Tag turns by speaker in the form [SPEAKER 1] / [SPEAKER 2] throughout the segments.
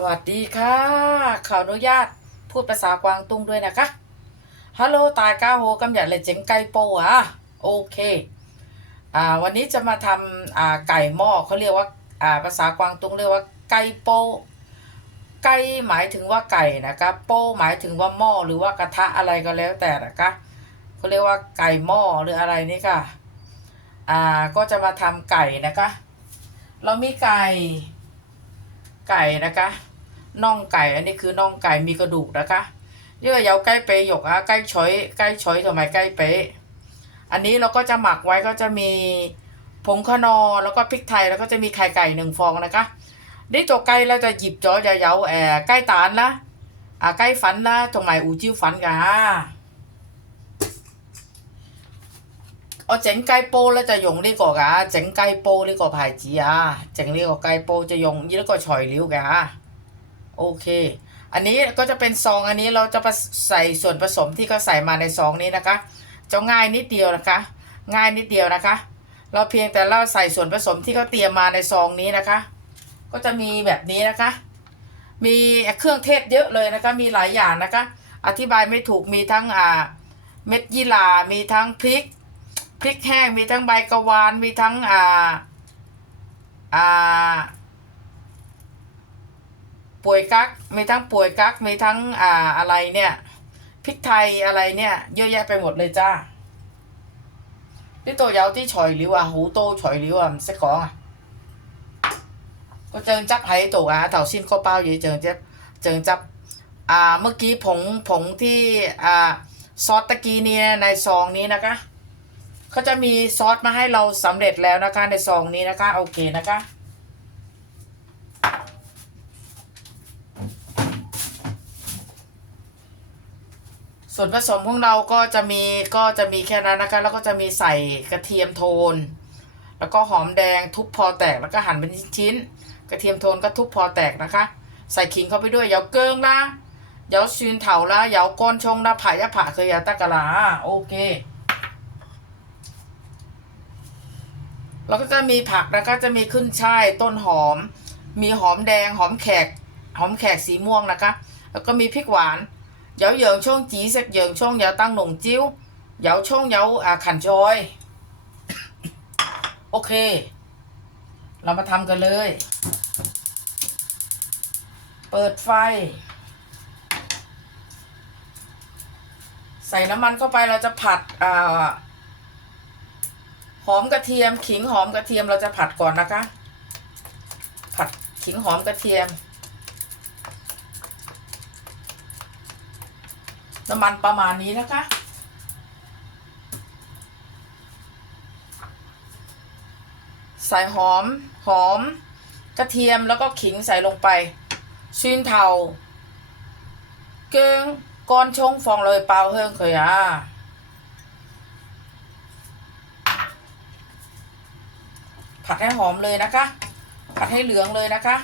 [SPEAKER 1] สวัสดีค่ะ ขออนุญาตพูดภาษากวางตุ้งด้วยนะคะ ฮัลโหลตายก้าโฮกำหยัดเลยเจ๋งไก่โปอะโอเค อ่าวันนี้จะมาทำอ่าไก่หม้อเขาเรียกว่าอ่าภาษากวางตุ้งเรียกว่าไก่โป ไก่หมายถึงว่าไก่นะคะโปหมายถึงว่าหม้อหรือว่ากระทะอะไรก็แล้วแต่นะคะเขาเรียกว่าไก่หม้อหรืออะไรนี่ค่ะ อ่าก็จะมาทำไก่นะคะ เรามีไก่ไก่นะคะ น่องไก่ อันนี้คือน่องไก่มีกระดูกนะคะเยื่อเยาใกล้เปยหยกอะใกล้ช้อยใกล้ช้อยทำไมใกล้เป๊ะอันนี้เราก็จะหมักไว้ก็จะมีผงขนอแล้วก็พริกไทยแล้วก็จะมีไข่ไก่หนึ่งฟองนะคะได้ตัวไก่เราจะหยิบจอยาเยาแอใกล้ตานละอ่าใกล้ฝันละตรงไหนอูจิ้วฝันกะเอาเจ๋งไก่โปแล้วจะยงดีกว่ากะเจ๋งไก่โปดีกว่าผายจีอะเจ๋งดีกว่าไก่โปจะยงยี่แล้วก็ฉอยเลี้วกะ โอเค อันนี้ก็จะเป็นซองอันนี้เราจะใส่ส่วนผสมที่เขาใส่มาในซองนี้นะคะจะง่ายนิดเดียวนะคะ ง่ายนิดเดียวนะคะ เราเพียงแต่เราใส่ส่วนผสมที่เขาเตรียมมาในซองนี้นะคะ ก็จะมีแบบนี้นะคะ มีเครื่องเทศเยอะเลยนะคะ มีหลายอย่างนะคะ อธิบายไม่ถูกมีทั้งอ่าเม็ดยี่หร่ามีทั้งพริกพริกแห้งมีทั้งใบกะวานมีทั้งอ่าอ่า ป่วยกักมีทั้งป่วยกักมีทั้งอ่าอะไรเนี่ยพริกไทยอะไรเนี่ย เยอะแยะไปหมดเลยจ้านี่ตัวยาวที่ฉอยหรือว่าหูโตฉอยหรือว่าเสกของอะก็เจิงจับไห้ตัวอะเต่าชิ้นข้อเป้าเยอะเจิงเจ็บเจิงจับอ่าเมื่อกี้ผงผงที่อ่าซอสตะกี้นี้ในซองนี้นะคะเขาจะมีซอสมาให้เราสำเร็จแล้วนะคะในซองนี้นะคะ โอเคนะคะ ส่วนผสมของเราก็จะมีก็จะมีแค่นั้นนะคะ แล้วก็จะมีใส่กระเทียมโทน แล้วก็หอมแดงทุบพอแตกแล้วก็หั่นเป็นชิ้นๆ กระเทียมโทนก็ทุบพอแตกนะคะ ใส่ขิงเข้าไปด้วยเหยาเกิงละเหยาซืนเถาละเหยาก้อนชงละผายะผาเคยยาตะกะลาโอเคแล้วก็จะมีผักนะคะจะมีขึ้นช่ายต้นหอม มีหอมแดงหอมแขก หอมแขกสีม่วงนะคะ แล้วก็มีพริกหวาน 有洋葱紫色洋葱，有灯笼椒，有葱有啊芹菜。โอเค เรามาทำกันเลย เปิดไฟ ใส่น้ำมันเข้าไปเราจะผัดอ่าหอมกระเทียม ขิงหอมกระเทียมเราจะผัดก่อนนะคะ ผัดขิงหอมกระเทียม น้ำมันประมาณนี้นะคะ ใส่หอม หอม กระเทียมแล้วก็ขิงใส่ลงไปซีนเทาเกงก้อนชงฟองเลยเปล่าเฮิงเคยอะผัดให้หอมเลยนะคะ ผัดให้เหลืองเลยนะคะ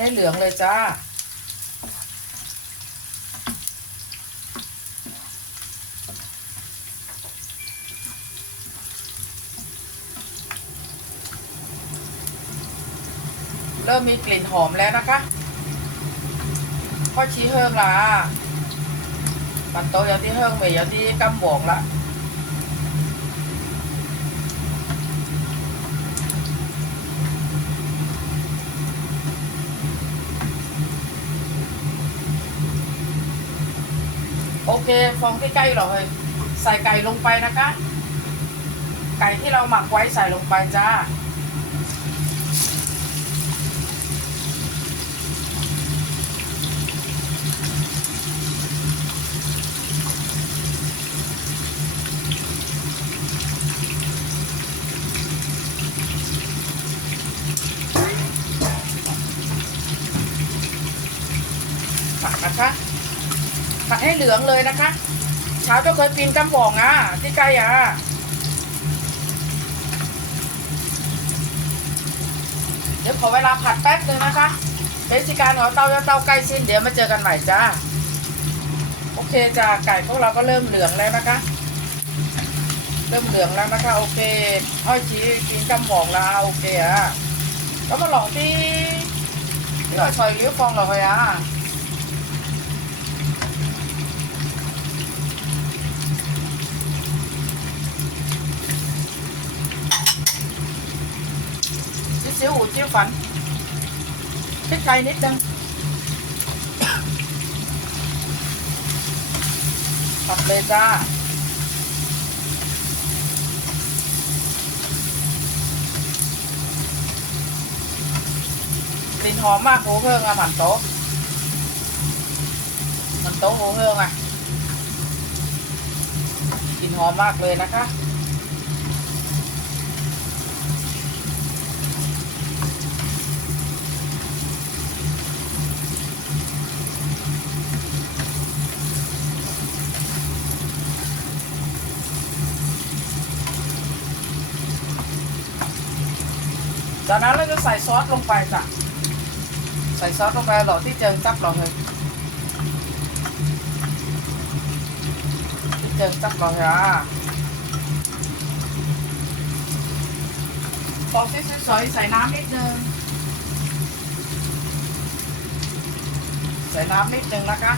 [SPEAKER 1] ให้เหลืองเลยจ้า เริ่มมีกลิ่นหอมแล้วนะคะพ่อชี้เฮิงละปัดโตเดี๋ยวที่เฮิงไปเดี๋ยวที่กำบอกละ โอเคฟองที่ใกล้เหรอเลยใส่ไก่ลงไปนะคะ ไก่ที่เราหมักไว้ใส่ลงไปจ้า ผัดให้เหลืองเลยนะคะ เช้าจะเคยปีนกำบองอะ ที่ใกล้อะเดี๋ยวขอเวลาผัดแป๊บหนึ่งนะคะเบสิการของเตาจะเตาใกล้สิ้นเดี๋ยวมาเจอกันใหม่จ้าโอเคจ้าไก่พวกเราก็เริ่มเหลืองแล้วนะคะ เริ่มเหลืองแล้วนะคะ โอเคอ้อยชีกินกำบองแล้วโอเคอะแล้วมาลองที่ที่เราซอยเลี้ยวฟองเร ซีอิ๊วซีอิ๊วฝันพริกไทยนิดนึงตับเลยจ้าลิ่นหอมมากโหเพิ่งอะหมันโต๊ะมันโต๊ะโหเพิ่งอะกลิ่นหอมมากเลยนะคะ จากนั้นเราจะใส่ซอสลงไปจ้ะ ใส่ซอสลงไปหล่อที่เจิงจับเราเลยที่เจิงจับเราเลยอะพอที่สวยๆใส่น้ำนิดนึง ใส่น้ำนิดนึงนะคะ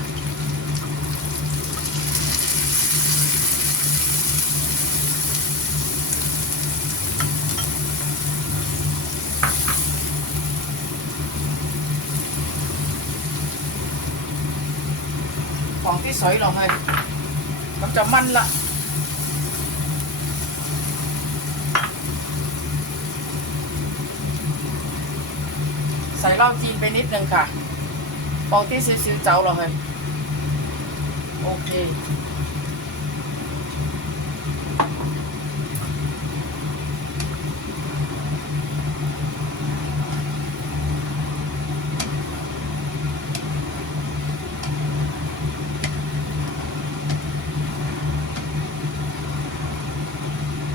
[SPEAKER 1] ของที่สวยลงให้มันจะมันละใส่เหล้าจีนไปนิดนึงค่ะฟองที่ซิวๆเจ้าลงให้โอเค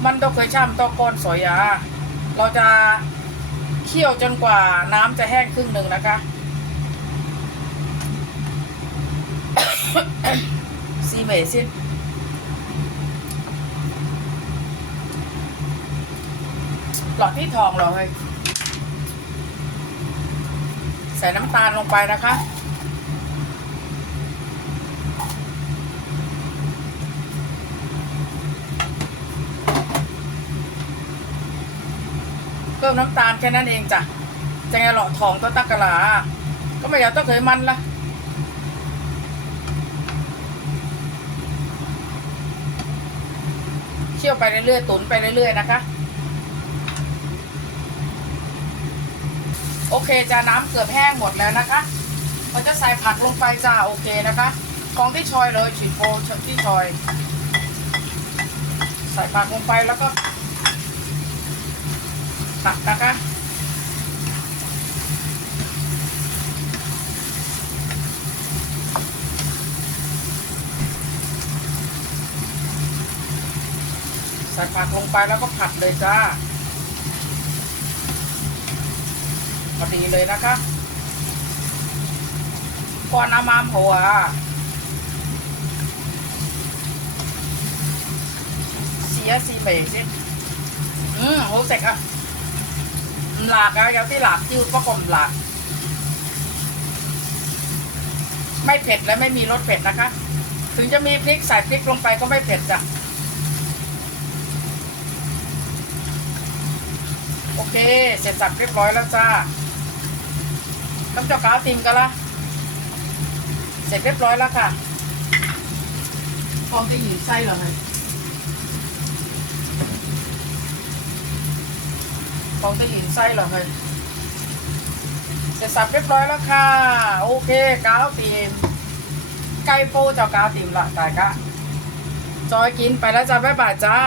[SPEAKER 1] มันต้องเคยช่ำต้องก้อนสอยอะเราจะเคี่ยวจนกว่าน้ำจะแห้งครึ่งหนึ่งนะคะซีเมซินหลอดที่ทองเราเลยใส่น้ำตาลลงไปนะคะ พิ่มน้ำตาลแค่นั้นเองจ้ะจะไงหล่อทองตัวตักะลา ก็ไม่อยากต้องเคยมันละเคี่ยวไปเรื่อยๆ ตุ๋นไปเรื่อยๆ นะคะ โอเคจ้าน้ำเกือบแห้งหมดแล้วนะคะเราจะใส่ผักลงไปจ้าโอเคนะคะกองที่ชอยเลยฉีดโฟที่ชอย ใส่ผักลงไปแล้วก็ ตักนะคะใส่ผักลงไปแล้วก็ผัดเลยจ้าพอดีเลยนะคะก่อนน้ำมันหัวเสียสีเบสิอืมโหเสกอะ lạc á cái lạc ที่หลัก็กลมหลัก ไม่เผ็ดและไม่มีรสเผ็ดนะคะ ถึงจะมีพริกใส่พริกลงไปก็ไม่เผ็ดจ้ะโอเค เสร็จสับเรียบร้อยแล้วจ้าน้ำเจ้ากาติมกันละเสร็จเรียบร้อยแล้วค่ะฟองจะหยิบไส้เหรอคะ ของจะหินไส้เหรอเฮ้ยเสร็จสับเรียบร้อยแล้วค่ะ โอเคกาวตีมไก่โปเจ้ากาวตีมละตายกะจอยกินไปแล้วจ้าบ๊ายบายจ้า